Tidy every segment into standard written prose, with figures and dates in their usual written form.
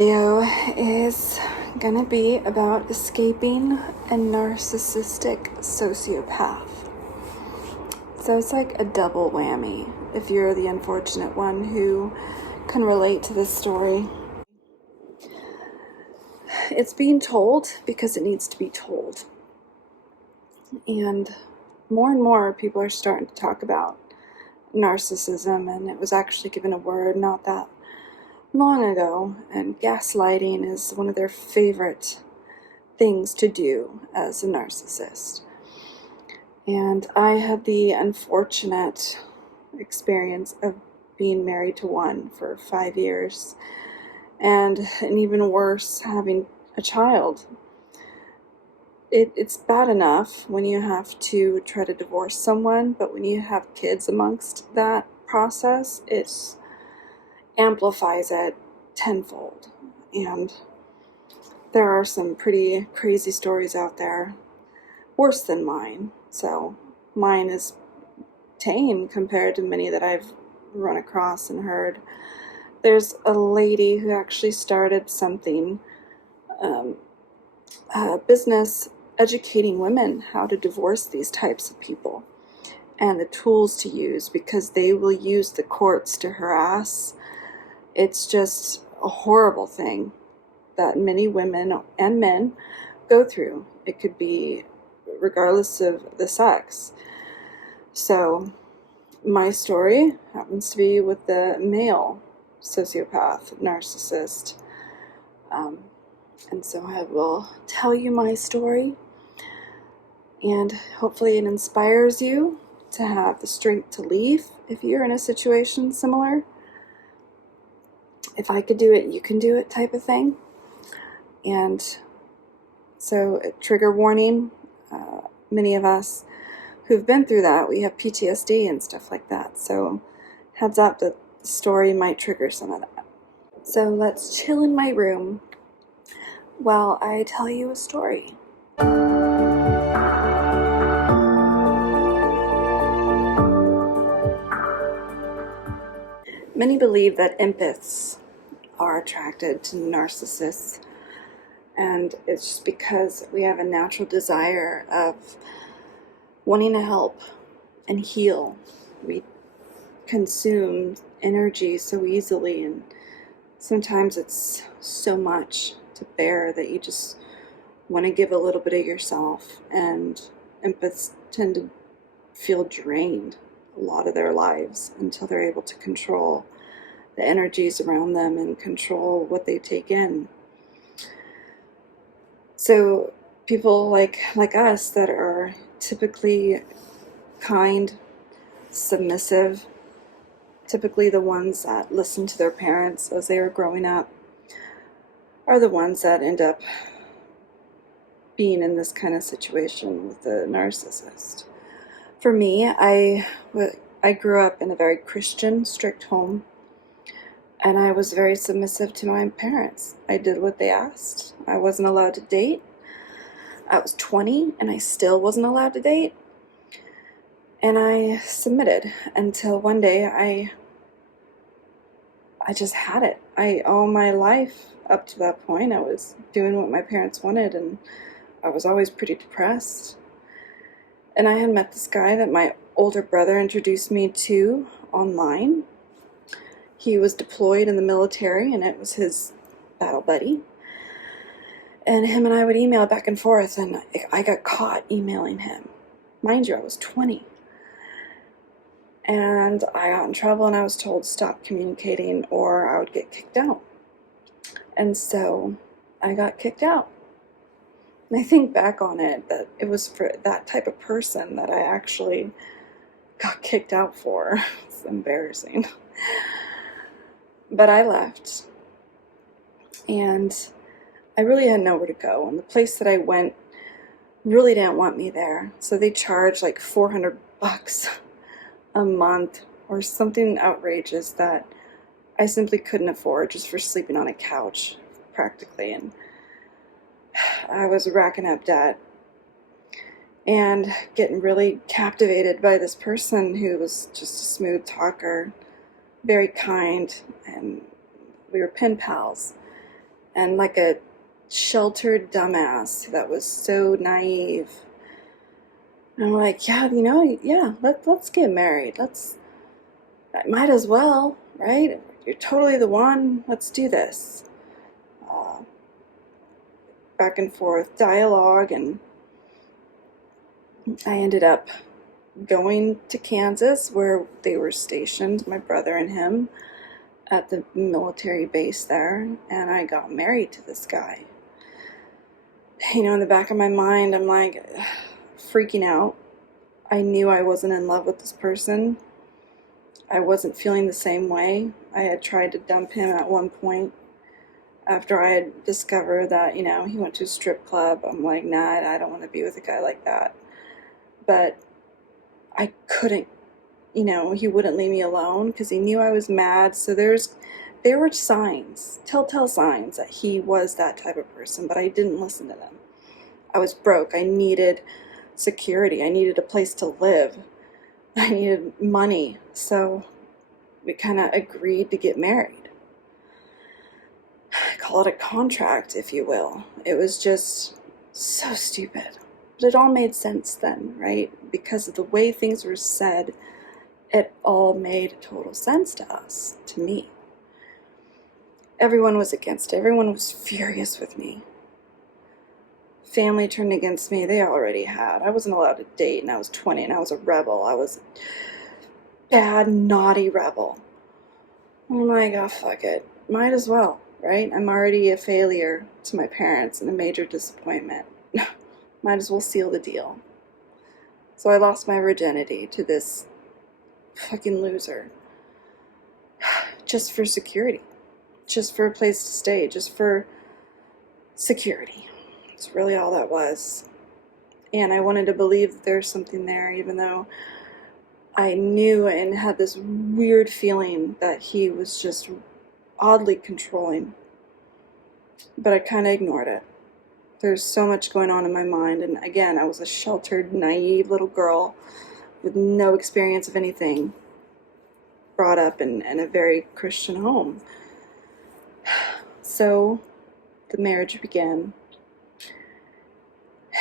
Video is gonna be about escaping a narcissistic sociopath. So it's like a double whammy if you're the unfortunate one who can relate to this story. It's being told because it needs to be told. And more people are starting to talk about narcissism, and it was actually given a word not that long ago, and gaslighting is one of their favorite things to do as a narcissist. And I had the unfortunate experience of being married to one for 5 years, and even worse, having a child. It's bad enough when you have to try to divorce someone, but when you have kids amongst that process, it's amplifies it tenfold. And there are some pretty crazy stories out there, worse than mine. So mine is tame compared to many that I've run across and heard. There's a lady who actually started something, a business educating women how to divorce these types of people and the tools to use, because they will use the courts to harass. It's just a horrible thing that many women and men go through. It could be regardless of the sex. So my story happens to be with the male sociopath, narcissist. And so I will tell you my story, and hopefully it inspires you to have the strength to leave if you're in a situation similar. If I could do it, you can do it type of thing. And so, trigger warning, many of us who've been through that, we have PTSD and stuff like that. So heads up that the story might trigger some of that. So let's chill in my room while I tell you a story. Many believe that empaths are attracted to narcissists, and it's just because we have a natural desire of wanting to help and heal. We consume energy so easily, and sometimes it's so much to bear that you just want to give a little bit of yourself, and empaths tend to feel drained a lot of their lives until they're able to control the energies around them and control what they take in. So people like us that are typically kind, submissive, typically the ones that listen to their parents as they were growing up, are the ones that end up being in this kind of situation with the narcissist. For me, I grew up in a very Christian, strict home, and I was very submissive to my parents. I did what they asked. I wasn't allowed to date. I was 20 and I still wasn't allowed to date. And I submitted until one day I just had it. All my life up to that point, I was doing what my parents wanted, and I was always pretty depressed. And I had met this guy that my older brother introduced me to online. He was deployed in the military, and it was his battle buddy. And him and I would email back and forth, and I got caught emailing him. Mind you, I was 20. And I got in trouble, and I was told to stop communicating or I would get kicked out. And so I got kicked out. And I think back on it, that it was for that type of person that I actually got kicked out for. It's embarrassing. But I left, and I really had nowhere to go, and the place that I went really didn't want me there. So they charged like $400 a month or something outrageous that I simply couldn't afford just for sleeping on a couch, practically. And I was racking up debt and getting really captivated by this person who was just a smooth talker, very kind, and we were pen pals. and like a sheltered dumbass that was so naive. And I'm like, yeah, let's get married. Might as well, right? You're totally the one. Let's do this. Back and forth dialogue, and I ended up going to Kansas where they were stationed, my brother and him, at the military base there, and I got married to this guy. In the back of my mind, I'm like freaking out. I knew I wasn't in love with this person. I wasn't feeling the same way. I had tried to dump him at one point after I had discovered that, he went to a strip club. I'm like, nah, I don't want to be with a guy like that. But I couldn't, he wouldn't leave me alone because he knew I was mad. So there were signs, telltale signs that he was that type of person, but I didn't listen to them. I was broke. I needed security. I needed a place to live. I needed money. So we kind of agreed to get married. Call it a contract, if you will. It was just so stupid. But it all made sense then, right? Because of the way things were said, it all made total sense to us, to me. Everyone was against it. Everyone was furious with me. Family turned against me. They already had. I wasn't allowed to date, and I was 20, and I was a rebel. I was a bad, naughty rebel. I'm like, oh, fuck it. Might as well, right? I'm already a failure to my parents and a major disappointment. Might as well seal the deal. So I lost my virginity to this fucking loser. Just for security. Just for a place to stay. Just for security. It's really all that was. And I wanted to believe that there's something there, even though I knew and had this weird feeling that he was just oddly controlling. But I kind of ignored it. There's so much going on in my mind, and again, I was a sheltered, naive little girl with no experience of anything, brought up in a very Christian home. So the marriage began,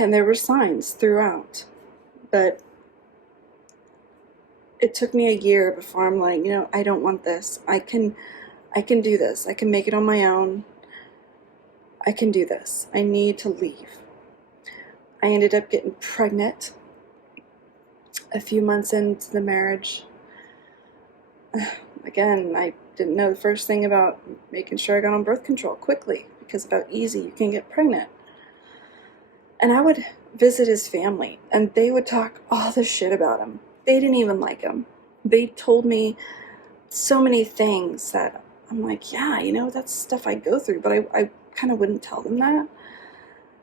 and there were signs throughout, but it took me a year before I'm like, I don't want this. I can do this. I can make it on my own. I can do this. I need to leave. I ended up getting pregnant a few months into the marriage. Again, I didn't know the first thing about making sure I got on birth control quickly because of how easy you can get pregnant. And I would visit his family, and they would talk all this shit about him. They didn't even like him. They told me so many things that I'm like, yeah, that's stuff I go through, but I kind of wouldn't tell them that.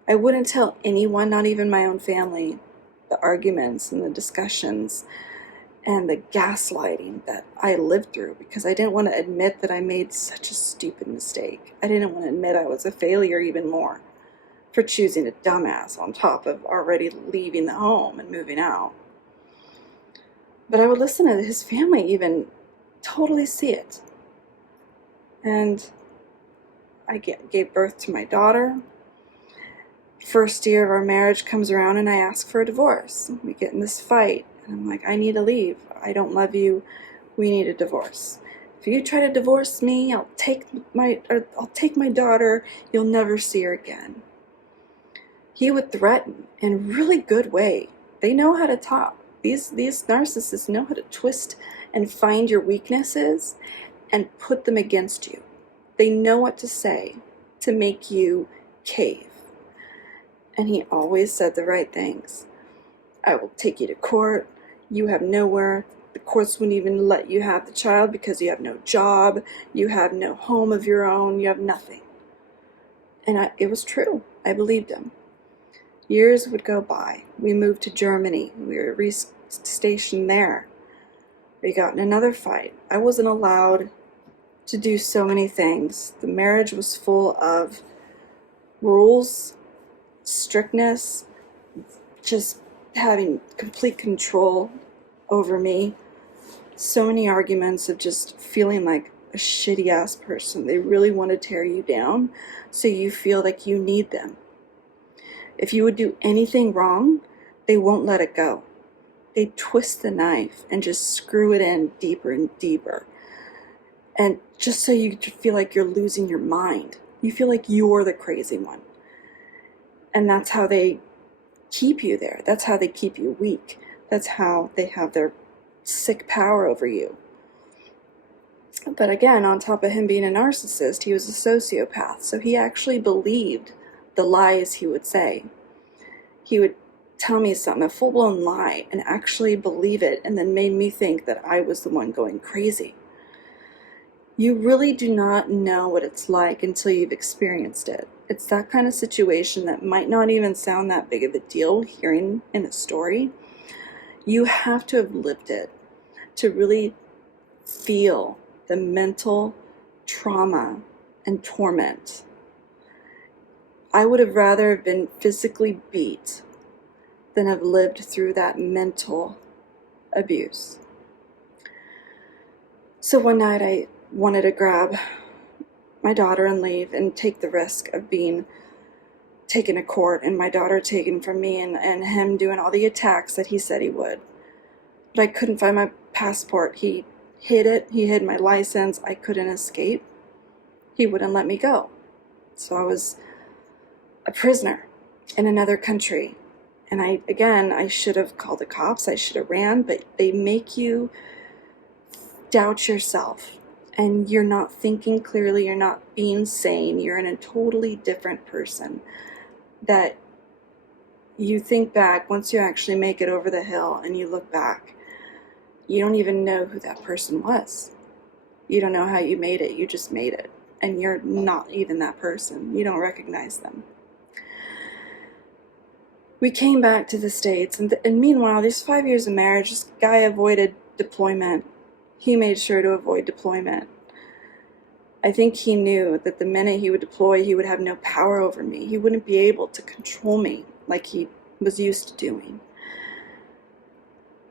I wouldn't tell anyone, not even my own family, the arguments and the discussions and the gaslighting that I lived through because I didn't want to admit that I made such a stupid mistake. I didn't want to admit I was a failure even more for choosing a dumbass on top of already leaving the home and moving out. But I would listen to his family even totally see it. And I gave birth to my daughter. First year of our marriage comes around and I ask for a divorce. We get in this fight and I'm like, I need to leave. I don't love you. We need a divorce. If you try to divorce me, I'll take my daughter. You'll never see her again. He would threaten in a really good way. They know how to talk. These narcissists know how to twist and find your weaknesses and put them against you. They know what to say to make you cave. And he always said the right things. I will take you to court. You have nowhere. The courts wouldn't even let you have the child because you have no job. You have no home of your own. You have nothing. And it was true. I believed him. Years would go by. We moved to Germany. We were stationed there. We got in another fight. I wasn't allowed to do so many things. The marriage was full of rules, strictness, just having complete control over me. So many arguments of just feeling like a shitty ass person. They really want to tear you down so you feel like you need them. If you would do anything wrong, they won't let it go. They twist the knife and just screw it in deeper and deeper. And just so you feel like you're losing your mind. You feel like you're the crazy one. And that's how they keep you there. That's how they keep you weak. That's how they have their sick power over you. But again, on top of him being a narcissist, he was a sociopath. So he actually believed the lies he would say. He would tell me something, a full-blown lie, and actually believe it, and then made me think that I was the one going crazy. You really do not know what it's like until you've experienced it. It's that kind of situation that might not even sound that big of a deal hearing in a story. You have to have lived it to really feel the mental trauma and torment. I would have rather have been physically beat than have lived through that mental abuse. So one night I wanted to grab my daughter and leave and take the risk of being taken to court and my daughter taken from me and him doing all the attacks that he said he would. But I couldn't find my passport. He hid it. He hid my license. I couldn't escape. He wouldn't let me go. So I was a prisoner in another country. And I should have called the cops. I should have ran, but they make you doubt yourself. And you're not thinking clearly, you're not being sane, you're in a totally different person. That you think back, once you actually make it over the hill and you look back, you don't even know who that person was. You don't know how you made it, you just made it. And you're not even that person. You don't recognize them. We came back to the States, and meanwhile, these 5 years of marriage, this guy avoided deployment. He made sure to avoid deployment. I think he knew that the minute he would deploy, he would have no power over me. He wouldn't be able to control me like he was used to doing.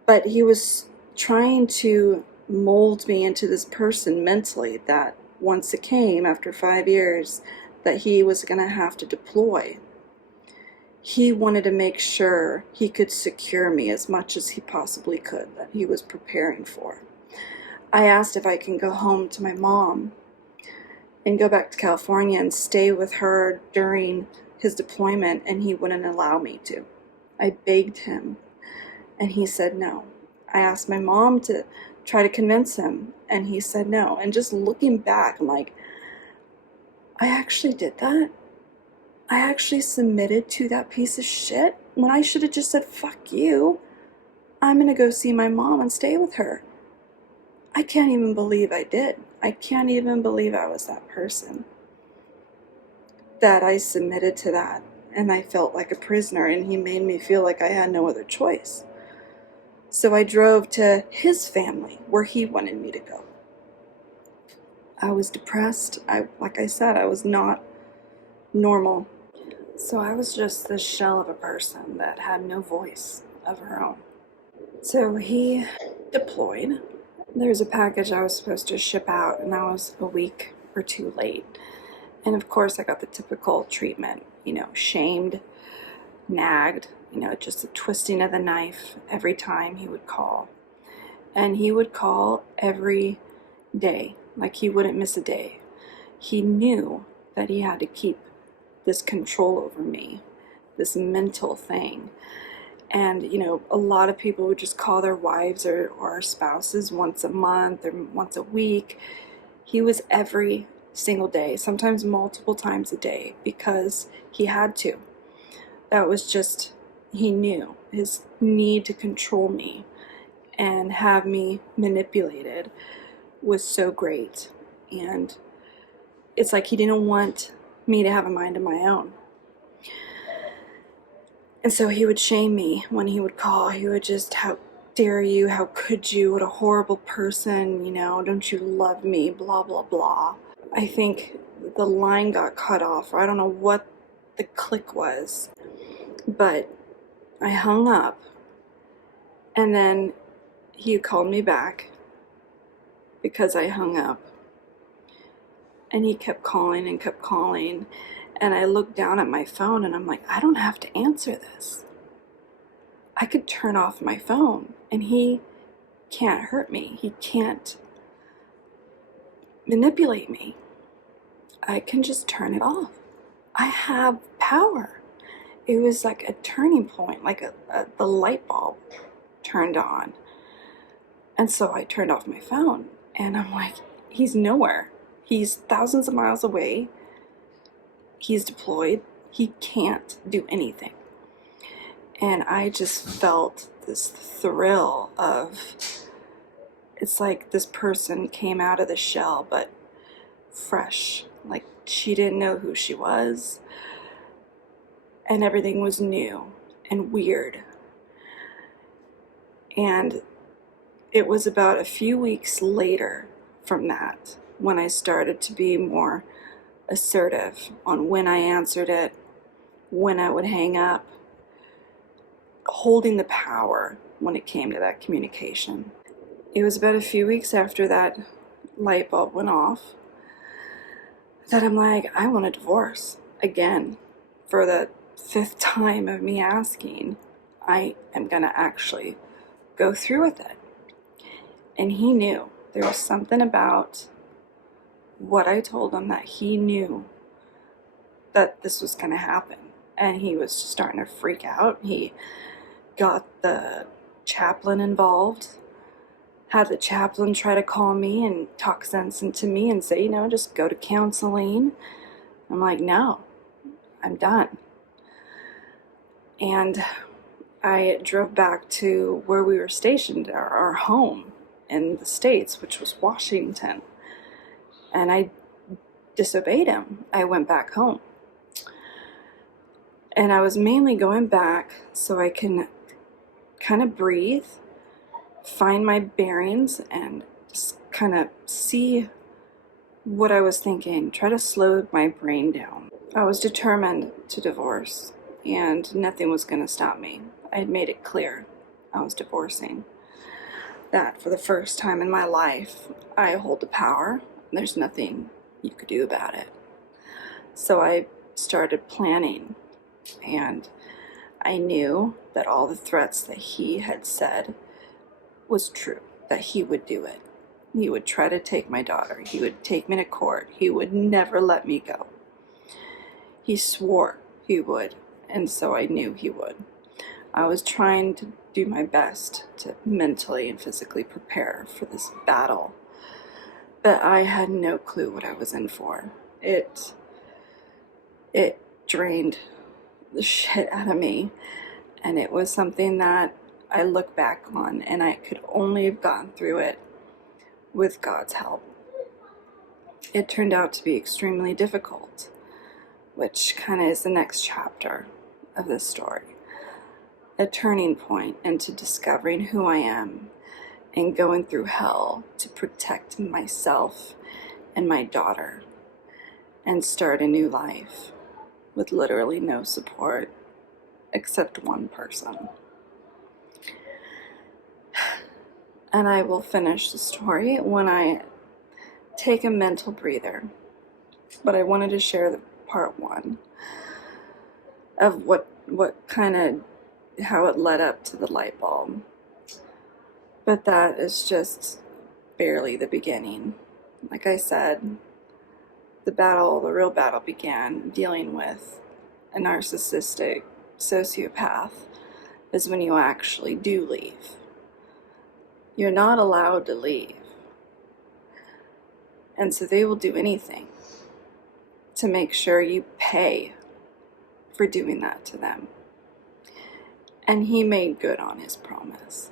But he was trying to mold me into this person mentally that once it came, after 5 years, that he was going to have to deploy. He wanted to make sure he could secure me as much as he possibly could, that he was preparing for. I asked if I can go home to my mom and go back to California and stay with her during his deployment, and he wouldn't allow me to. I begged him, and he said no. I asked my mom to try to convince him, and he said no. And just looking back, I'm like, I actually did that? I actually submitted to that piece of shit when I should have just said, fuck you. I'm going to go see my mom and stay with her. I can't even believe I did. I can't even believe I was that person. That I submitted to that. And I felt like a prisoner, and he made me feel like I had no other choice. So I drove to his family where he wanted me to go. I was depressed. Like I said, I was not normal. So I was just this shell of a person that had no voice of her own. So he deployed. There's a package I was supposed to ship out, and I was a week or two late. And of course I got the typical treatment, shamed, nagged, just a twisting of the knife every time he would call. And he would call every day, like he wouldn't miss a day. He knew that he had to keep this control over me, this mental thing. And, a lot of people would just call their wives or spouses once a month or once a week. He was every single day, sometimes multiple times a day, because he had to. That was just, he knew his need to control me and have me manipulated was so great. And it's like he didn't want me to have a mind of my own. And so he would shame me when he would call. He would just, how dare you, how could you, what a horrible person, don't you love me, blah, blah, blah. I think the line got cut off, or I don't know what the click was, but I hung up, and then he called me back because I hung up, And he kept calling and kept calling. And I looked down at my phone and I'm like, I don't have to answer this. I could turn off my phone and he can't hurt me. He can't manipulate me. I can just turn it off. I have power. It was like a turning point, like the light bulb turned on. And so I turned off my phone and I'm like, he's nowhere. He's thousands of miles away. He's deployed. He can't do anything. And I just felt this thrill of, it's like this person came out of the shell, but fresh. Like she didn't know who she was. And everything was new and weird. And it was about a few weeks later from that when I started to be more assertive on when I answered it, when I would hang up, holding the power when it came to that communication. It was about a few weeks after that light bulb went off that I'm like, I want a divorce again. For the 5th time of me asking, I am gonna actually go through with it. And he knew. There was something about what I told him that he knew that this was gonna happen. And he was starting to freak out. He got the chaplain involved, had the chaplain try to call me and talk sense into me and say, just go to counseling. I'm like, no, I'm done. And I drove back to where we were stationed, our home in the States, which was Washington. And I disobeyed him. I went back home. And I was mainly going back so I can kind of breathe, find my bearings, and just kind of see what I was thinking, try to slow my brain down. I was determined to divorce, and nothing was going to stop me. I had made it clear I was divorcing. That for the first time in my life, I hold the power. There's nothing you could do about it. So I started planning, and I knew that all the threats that he had said was true, that he would do it. He would try to take my daughter. He would take me to court. He would never let me go. He swore he would, and so I knew he would. I was trying to do my best to mentally and physically prepare for this battle, but I had no clue what I was in for. It drained the shit out of me, and it was something that I look back on, and I could only have gotten through it with God's help. It turned out to be extremely difficult, which kind of is the next chapter of this story. A turning point into discovering who I am and going through hell to protect myself and my daughter and start a new life with literally no support except one person. And I will finish the story when I take a mental breather. But I wanted to share the part 1 of what kind of, how it led up to the light bulb. But that is just barely the beginning. Like I said, the real battle began dealing with a narcissistic sociopath is when you actually do leave. You're not allowed to leave. And so they will do anything to make sure you pay for doing that to them. And he made good on his promise.